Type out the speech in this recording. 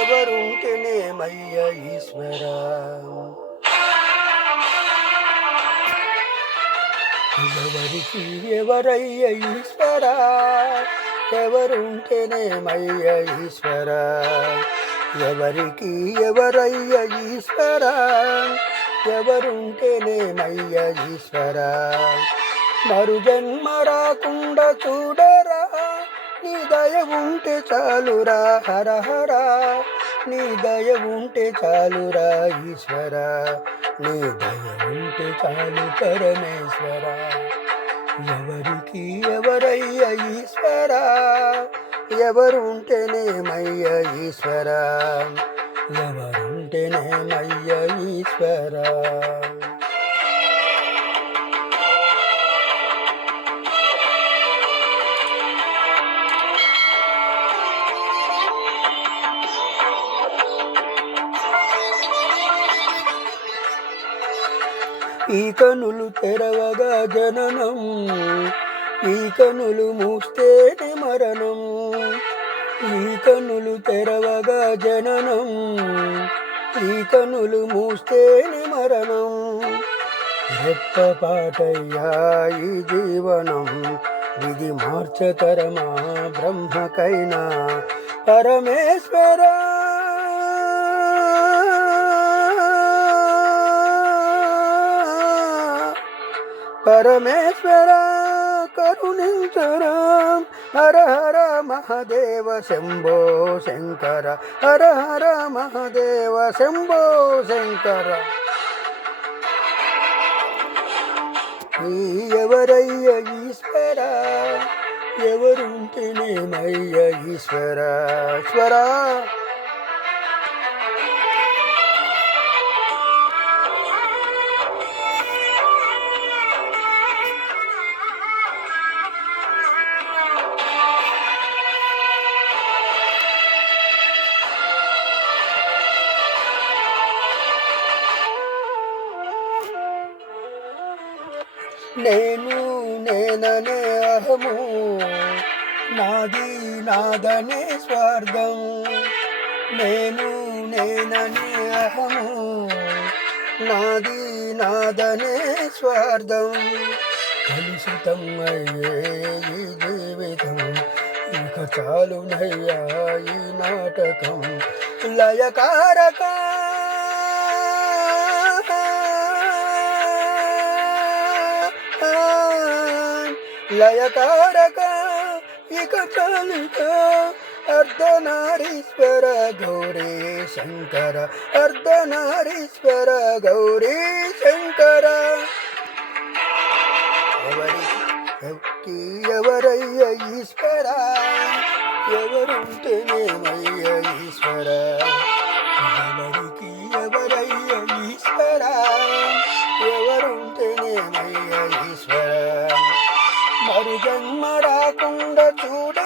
ఎవరుంటేనేమయ్య ఈశ్వరా, ఎవరికి ఎవరయ్య ఈశ్వరా, ఎవరుంటేనేమయ్య ఈశ్వరా, ఎవరికి ఎవరయ్య ఈశ్వరా, ఎవరుంటేనేమయ్య ఈశ్వరా. మరు జన్మ రాకుండా చూడరా, నీ దయ ఉంటే చాలురా హర హర, నీ దయ ఉంటే చాలురా ఈశ్వరా, నీ దయ ఉంటే చాలు పరమేశ్వర. ఎవరికి ఎవరయ్య ఈశ్వరా, ఎవరుంటేనేమయ్య ఈశ్వరా, ఎవరుంటేనేమయ్య ఈశ్వరా. ఈ కనులు తెరవగా జననం, ఈ కనులు మూస్తేనే మరణం, ఈ కనులు తెరవగా జననం, ఈ కనులు మూస్తేనే మరణం. రెప్పపాటయ్యా ఈ జీవనం, విధి మార్చతరమా బ్రహ్మకైనా పరమేశ్వరా. పరమేశ్వర కరుణించరా, హర హర మహాదేవ శంభో శంకర, హర హర మహాదేవ శంభో శంకర. ఎవరయ్య ఈశ్వర, ఎవరుంటేనేమయ్య ఈశ్వర ఈశ్వరా. నేను నేననే అహము, నాది నాదనే స్వార్థం, నేను నేననే అహము, నాది నాదనే స్వార్థం. కలుషితం అయ్యే ఈ జీవితం, ఇక చాలునయ్యా ఈ నాటకం. లయకారక లయకారక ఇక చాలిక, అర్ధనారీశ్వర గౌరీ శంకర, అర్ధనారీశ్వర గౌరీ శంకర. ఎవరికి ఎవరయ్య ఈశ్వర, ఎవరుంటేనేమయ్య ఈశ్వర, ఎవరికి ఎవరయ్య ఈశ్వర, ఎవరుంటేనేమయ్య ఈశ్వర. మరు జన్మ రాకుండా చూడ